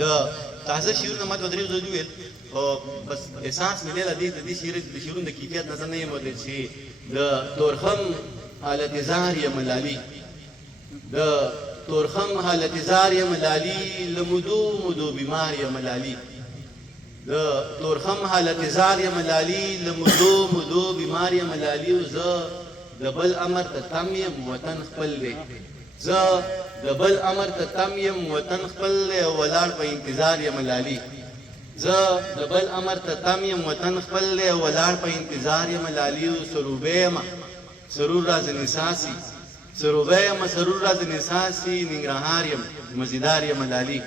د تازه شعرونه ما دوه درې ځله وویل او بس احساس مې دی د دې شعرونو د کیفیت نظر نه یم ودرېد چې د تورخم حالت زار یم لالي د تورخم حالت زار یم لالي له مودو بیمار یم لالي د تورخم حالت زار یم لالي له مودو بیمار یم لالي او زه د بل امر ته تم یم وطن خپل دی زه د بل امر ته تم یم وطن خپل دی ولاړ په انتظار یم لالي زه د بل امر ته تم یم وطن خپل دی ولاړ په انتظار یم لالي او سروبه یم سرور راز نساسي سروبه یم سرور راز نساسي ننګرهار یم مزیدار یم لالي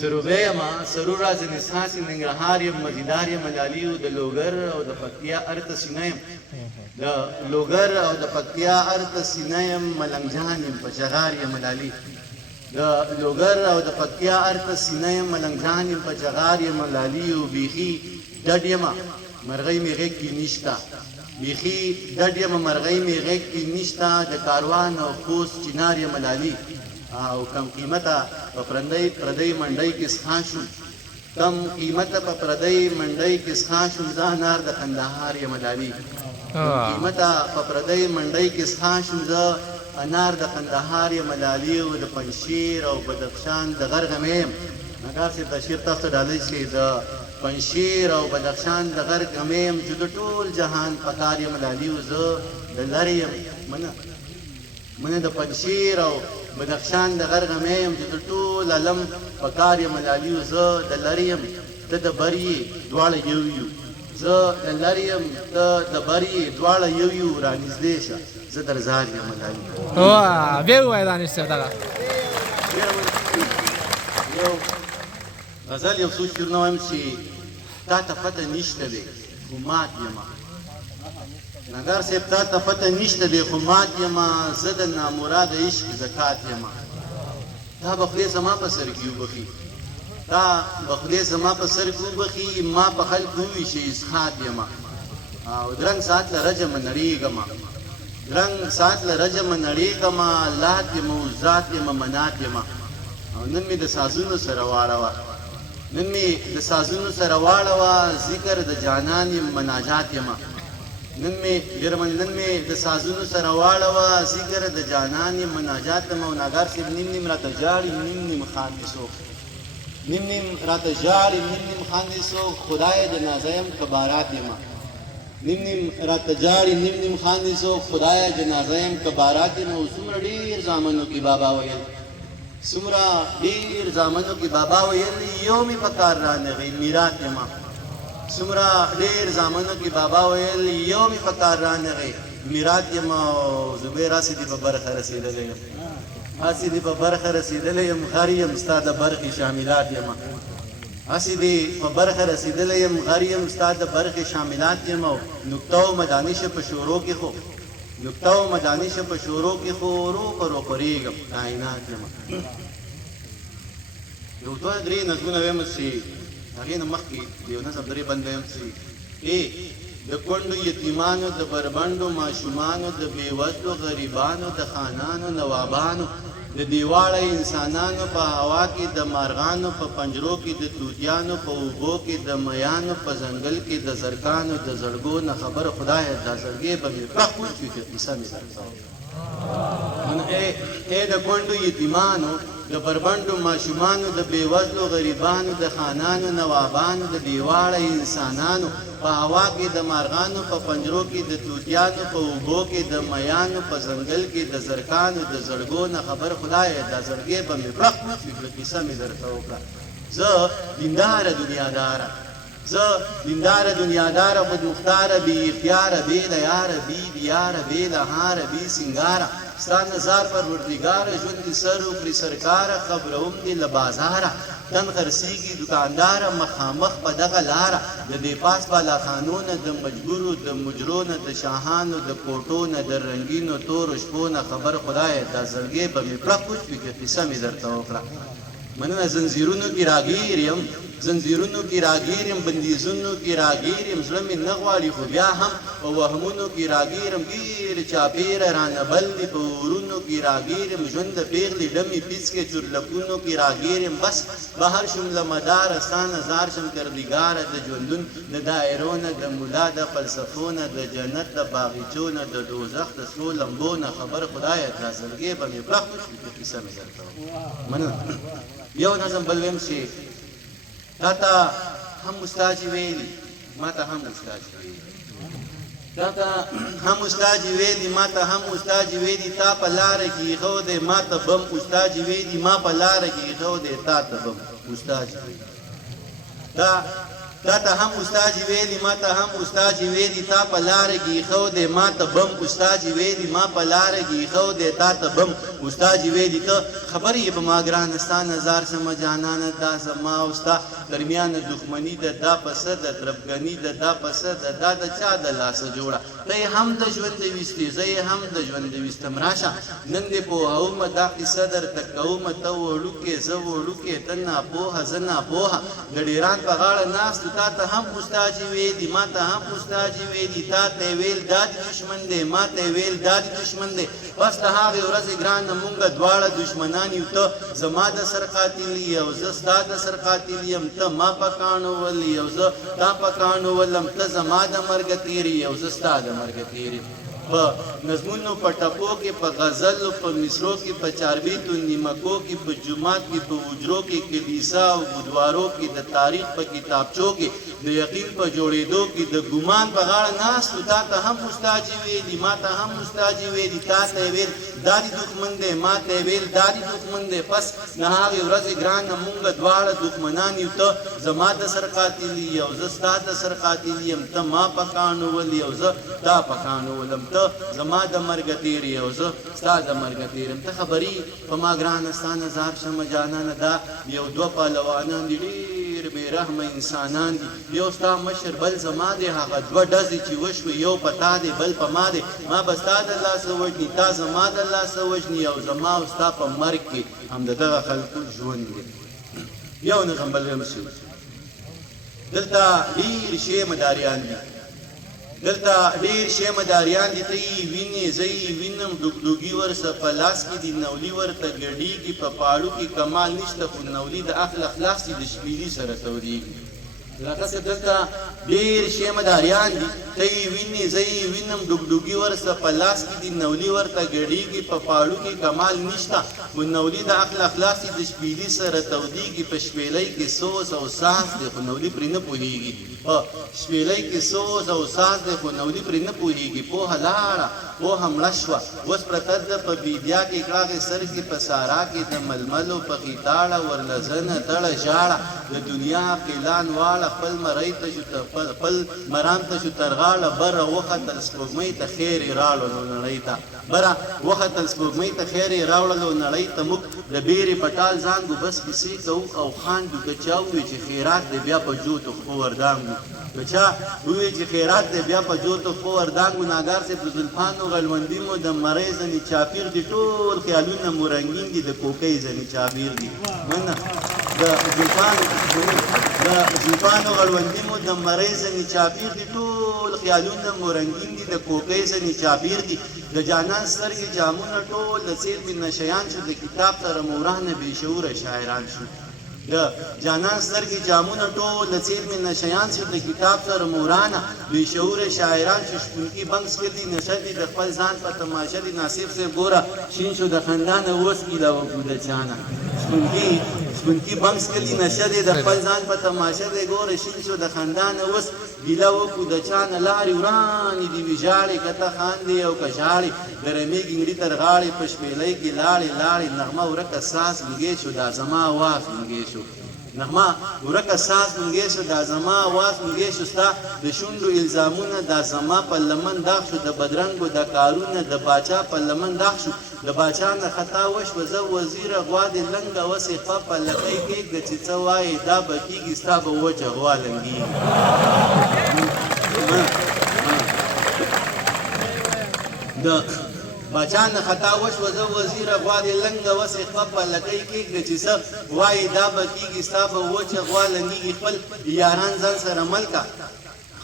سروبه یم سرور راز نساسي ننګرهار یم مزیدار یم لالي او د لوګر او د پکتیا ارته سینه یم د لوګر او د پکتیا ارته سینه یم ملنګ جان یم په چغار یم لالي د لوګر او د پکتیا ارته سینه یم ملنګ جان یم په چغار یم لالي او بیخي ډډ یم مرغۍ مې غېږ کې نشته بیخي ډډ یم مرغۍ مې غېږ کې نشته د کاروان او خوست چنار یم لالي او کم قیمته په پردۍ منډۍ کې څښا شوم کم قیمته په پردۍ منډۍ کې څښا شوم زه انار د کندهار یم لالي قیمته په پردۍ منډۍ کې څښا شوم زه انار د کندهار یم لالي او د پنجشیر او بدخشان د غرغمې یم نګار صاحب دا شعر تاسو ډالۍ چې د پنجشیر او بدخشان د غرغمې یم چې د ټول جهان پکار یم لالي او زه د لرې یم منه د پنجشیر او بدخشان د غرغمې یم چې د ټول علم پکار یم لالي او زه د لرې یم ته د بر یې دواړه یو یو زه د لرې یم ته د بر یې دواړه یو یو رانږدې شه زه در زار یم لالي بیا ووایه دانش صاحب دغه یو غزل یو څو شعرونه وایم چې تا ته پته نشته دی خو مات یم نګار صاحب تا ته پته نشته دی خو مات یم زه د نامراده عشق زکات یم تا به خدای زما په سر کې وبخي تا به خدای زما په سر کې وبخي ما په خلکو وویشي اسخات یم او درنګ ساعت له رجم نړېږم درنګ ساعت له رجم نړېږم لات یم او ذات یم منات یم او نن مې د سازونو سره واړوه نن مې د سازونو سره واړوه ذکر د جانان یم مناجات یم نن مې د سازونو سره واړوه ذکر د جانان یم مناجات یم او ناګار صاحب نیم راته ژاړي نیم خاندي څوک نیم راته ژاړي نیم خاندي څوک خدای د نازه یم که بارات یم نیم راته ژاړي نیم خاندي څوک خدای د نازه یم که بارات یم او څومره ډېر زامنو کې بابا ویل څومره ډېر زامنو کې بابا ویل یو مې په کار رانغی میرات یم څومره ډېر زامنو کې بابا ویل یو مې په کار رانغی میرات یم او زبیر هسې دې په برخه رسېدلی یم هسې دې په برخه رسېدلی یم غر یم ستا د برخې شاملات یم هسې دې په برخه رسېدلی یم غر یم ستا د برخې شاملات یم او نکته و مدانش په شورو کې خو نکته و مدانش په شورو کې خو رو پرېږم کائنات یم یو دوه درې نظمونه ویم چې هغې نه مخکې یو نظم درې بند ویم چې د کونډو یتیمانو د بربنډو ماشومانو د بېوزلو غریبانو د خانانو نوابانو د دیواړه انسانانو په هوا کې د مارغانو په پنجرو کې د توتیانو په اوبو کې د میانو په ځنګل کې د زرکانو د زړګو نه خبر خدایه دا زړګې به مې پخ وشي چې قیصه مې درته ای د کونډو یتیمانو د بربنډو ماشومانو د بېوزلو غریبانو د خانانو نوابانو د دیواړه انسانانو په هوا کې د مارغانو په پنجرو کې د توتیانو په اوبو کې د میانو په ځنګل کې د زرکانو د زړګو نه خبر خدایه دا زړګې به مې پخ وشي چې قیصه مې درته وکړه زه دینداره دنیاداره زه دینداره دنیاداره خودمختاره بې اختیاره بې له یاره بې دیاره بې له هاره بې سینګاره ستا نظار پروردګاره ژوند دې سر وکړي سرکاره خبروم دې له بازاره تن خرڅېږي دوکانداره مخامخ په دغه لاره د دې پاس بالاخانو نه د مجبورو د مجرو نه د شاهانو د کوټو نه د رنګینو تورو شپو نه خبر خدایه دا زړګې به مې پړق وشوي که قیصه مې درته وکړه مننه زنځیرونو کې راګیر یم زنځیرونو کې راګیر یم بندیزونو کې راګیر یم زړه مې نه غواړي خو بیا هم په وهمونو کې راګیر یم ډېر چاپېره رانه بل دي په ورونو کې راګیر یم ژوند د پېغلې ډمې پیڅ کې چورلکونو کې راګیر یم بس بهر شم له مداره ستا نظار شم کردګاره د ژوندون د دایرو نه د ملا د فلسفو نه د جنت د باغچو نه د دوزخ د سرو لمبو نه خبر خدایه دا زړګی به مې پرخ وشي په کیسه مې درته مننه یو نظم بل ویم چې تا ته هم استاجي ویلي ما ته هم استاجي ویلي تا ته هم استاجي ویلي ما ته هم استاجي ویلي تا په لاره کې ایښودی ما ته بم استاجي ویلي ما په لاره کې ایښودی تا ته بم استاجي ویلي تا ته هم استاجي ویلي ما ته هم استاجي ویلي تا په لاره کې ایښودی ما ته بم استاجي ویلي ما په لاره کې ایښودی تا ته بم استاجي ویلي ته خبر یې په ما ګرانه ستا نظار شمه جانانه دا زما او ستا درمیانه دښمني ده دا پسه ده تربګني ده دا پسه ده دا د چا د لاسه جوړه ته یې هم د ژوند ویستې زه یې هم د ژوند ویستم راشه نن دې پوهومه دا قیصه درته کومه ته وړوکې زه وړوکې ته ناپوهه زه ناپوهه د ډیران په غاړه ناست تا ته هم استاجي ویلي ما ته هم استاجي ویلي تا ته ویل دا د دشمن دی ما ته ویل دا د دشمن دی بس د هغې ورځې ګرانه مونږه دواړه دشمنان یو ته زما د سر قاتل یې او زه ستا د سر قاتل یم ته ما په کاڼو ولي او زه تا په کاڼو ولم ته زما د مرګه تېر یې او زه ستا د مرګه تېر یم په نظمونو په ټپو کې په غزلو په مصرو کې په چاربیتو نیمکو کې په جومات کې په حجرو کې کلیسا او ګودوارو کې د تاریخ په کتابچو کې د یقین په جوړېدو کې د ګمان په غاړه ناستو تا ته هم استاجي ویلي ما ته هم استاجي ویلي تا ته یې ویل دا د دښمن دی ما ته یې ویل دا د دښمن دی پس د هغې ورځې ګرانه مونږه دواړه دښمنان یو ته زما د سر قاتل یې او زه ستا د سر قاتل یم ته ما په کاڼو ولي او زه تا په کاڼو ولم ته زما د مرګه تېر یې او زه ستا د مرګه تېر یم ته خبري په ما ګرانه ستا نظار شمه جانانه دا یو دوه پهلوانان دي ډېر بې رحمه انسانان دي یو ستا مشر بل زما دی هغه دوه ډزې چې وشوې یو په تا دی بل په ما دی ما به ستا د لاسه وژني تا زما د لاسه وژني او زما او ستا په مرګ کې هم د دغه خلکو ژوند دی یو نظم بل ویم شو دلته ډېر شی مداریان دي دلته ډېر شی مداریان دي ته یې وینې زه یې وینم ډوګډوګي ورسه په لاس کې دي نولي ورته ګډېږي په پاړو کې کمال نشته خو نولي د اخله خلاص دي د شپېلي سره تورېږي لکه څه دلته ډېر شی مداریان دي ته یې وینې زه یې وینم ډوګډوګي ورسه په لاس کې دي نولي ورته ګډېږي په پاړو کې کمال نشته خو نولي د اخله خلاص دي د شپېلي سره تودېږي په شپېلۍ کې سوز او ساز دی خو نولي پرې نه پوهېږي په شپېلۍ کې سوز او ساز دی خو نولي پرې نه پوهېږي پوهه لاړه پوهه مړه شوه اوس پرته ده په بیدیا کې کړاغې سر کې په سارا کې د ململو په غیتاړه ورلزنه تړه ژاړه د دنیا قیلان واړه خپل مرۍ ته شو خپل مرام ته شو تر غاړه بره وختل سپوږمۍ ته خیر یې راوړلو نړۍ ته بره وختل سپوږمۍ ته خیر یې راوړلو نړۍ ته موږ د بیرې پټال زانګو بس کیسې کوو او خاندو که چا ووایي چې خیرات دی بیا په جوتو خپو وردانګو که چا ووایي چې خیرات دی بیا په جوتو خپو وردانګو ناګار صاحب د زلفانو غلوندي مو د مرۍ ځنې چاپیر دي ټول خیالونه مو رنګین دي د کوکۍ ځنې چاپیر دي مننه د زلفانو غلوندي مو د مرۍ ځنې چاپیر دي ټول خیالونه مو رنګین دي د کوکۍ ځنې چاپیر دي د جانان سترګې جامونه ټول د څېر مې نشیان شو د کتاب سره مورانه بې شعوره شاعران شو د جانان سترګې جامونه ټول د څېر مې نشیان شو د کتاب سره مورانه بې شعوره شاعران شو شپونکي بنګ سکلي نشه دي د خپل ځان په تماشه دي ناصر صاحب ګوره شین شو د خندانه اوس ګیله وکړو د چانه شپونکي بنګ سکلي نشه دي د خپل ځان په تماشه دی ګوره شین شو د خندانه اوس ګیله وکړو د چانه لارې ورانې دي وي ژاړې که ته خاندې او که ژاړې د رمې ګنګړي تر غاړې په شپېلۍ کې لاړې لاړې نغمه ورکه ساز لږې شو دا زما آواز لږې شو نغمه ورکه ساز لږې شو دا زما آواز لږې شو ستا د شونډو الزامونه دا زما په لمن داغ شو د بدرنګو د کارونه د باچا په لمن داغ شو د باچا نه خطا وشوه زه وزیره غوا دې لنګه وسې ښه په لکۍ کېږده چې څه وایې دا به کېږي ستا به وچه غوا لنګېږي د بچا نه خطا وشوه زه وزیره غوا دې لنګه وسې خپه لکۍ کېږده چې څه وایي دا به کېږي ستا به وچه غوا لنګېږي خپل یاران ځان سره ملکه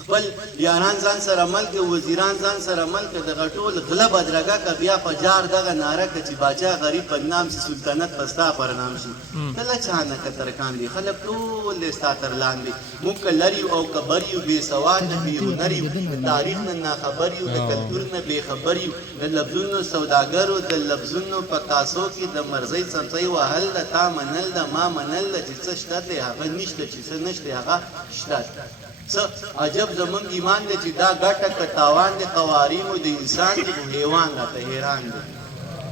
خپل یاران ځان سره ملکه وزیران ځان سره ملکه دغه ټول غله بدرګه که بیا په جار دغه ناره که چې باچا غریب بدنام شي سلطنت په ستا پرنام شي ته له چا نه که ترکان دي خلک ټول دی ستا تر لاندې موږ که لر یو او که بر یو بې سواده بې هنر یو د تاریخ نه ناخبر یو د کلتور نه بې خبر یو د لفظونو سوداګرو د لفظونو په کاسو کې د مرزۍ څمڅۍ وهل د تا منل د ما منل د چې څه شته دی هغه نشته چې څه نشته هغه شته څه عجب زمونږ ایمان دی چې دا ګټه که تاوان دی قوارینو د انسان دی خو حیوان راته حیران دی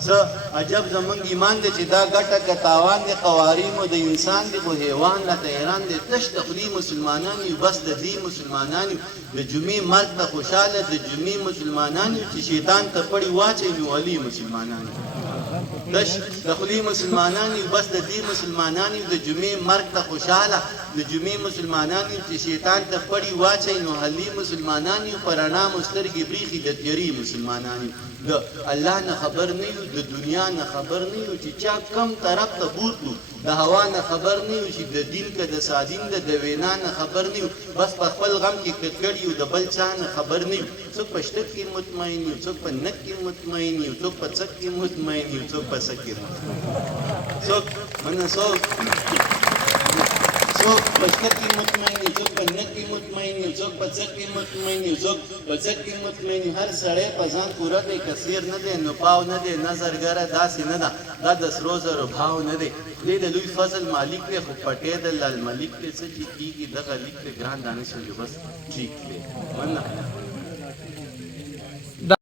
څه عجب زمونږ ایمان دی چې دا ګټه که تاوان دی قوارینو د انسان دی خو حیوان راته حیران دی تش د خولي مسلمانان یو بس د دې مسلمانان یو د جمعې مرګ ته خوشحاله د جمعې مسلمانان یو چې شیطان ته پړی واچوي نو علي مسلمانان یو دش د خولي مسلمانان یو بس د دې مسلمانان یو د جمعې مرګ ته خوشحاله د جمعې مسلمانان یو چې شیطان ته پړی واچوي نو علي مسلمانان یو په رڼا مو سترګې بریښي د تیارې مسلمانان یو د الله نه خبر نه یو د دنیا نه خبر نه یو چې چا کم طرف ته بوتلو د هوا نه خبر نه یو چې د دین که د سادین د وینا نه خبر نه یو بس په خپل غم کې ککړ یو د بل چا نه خبر نه یو څوک په شته کې مطمئن یو څوک په نک کې مطمئن یو څوک په څک کې مطمئن یو څوک په څک کې څوک منه څوک په شته کې مطمئن یو څوک په نک کې مطمئن یو څوک په څک کې مطمئن یو څوک په څک کې مطمئن یو هر سړی په ځان پوره دی کثیر نه دی نو پاو نه دی نظرګره داسې نه ده دا د سرو زرو بهاو نه دی خدای د لوی فضل مالک دی خو پټې د لال ملک دی څه چې کېږي دغه لیک دی ګران دانش جو بس ٹھیک دی مننه